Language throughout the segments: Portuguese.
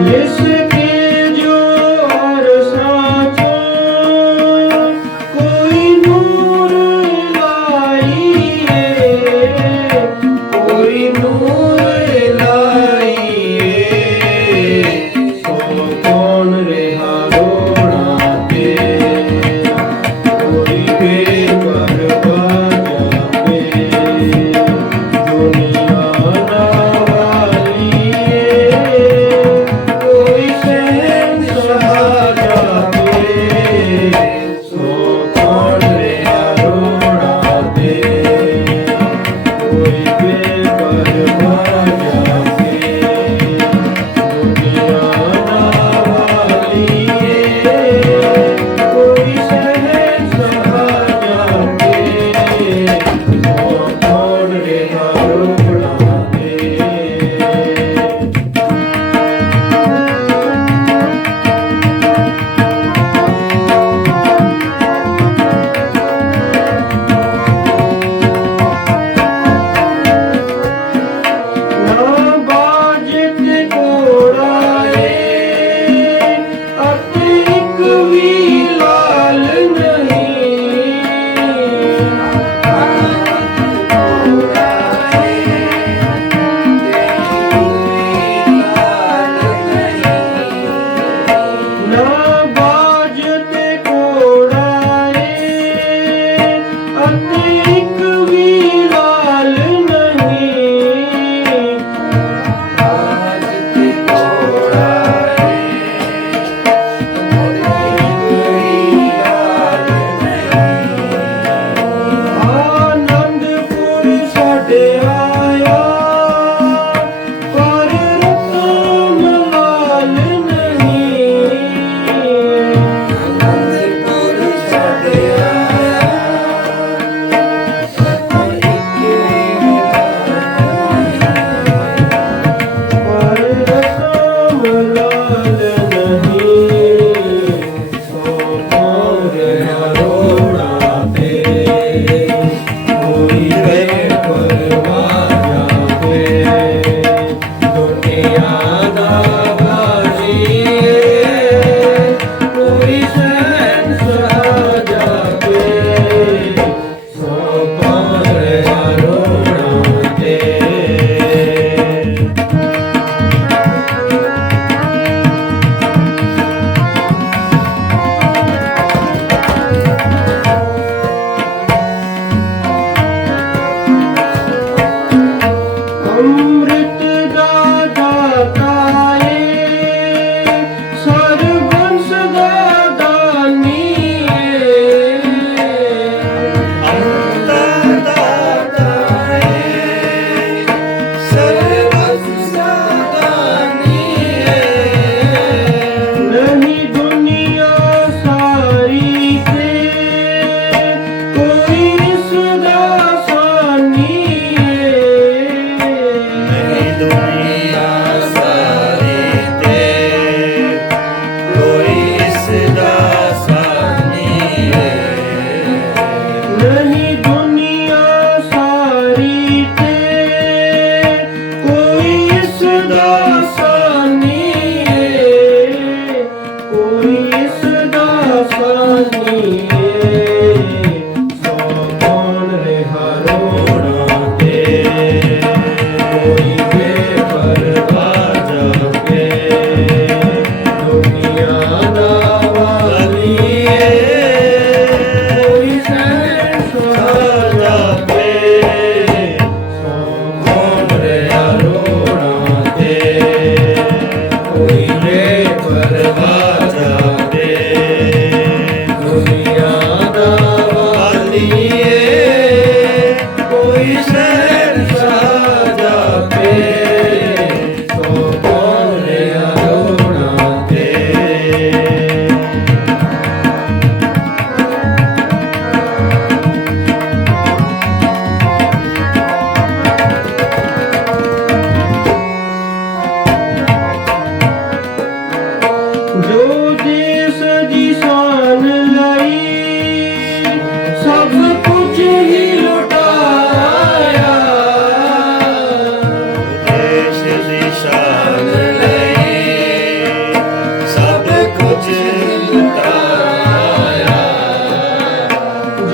E esse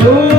Hallelujah.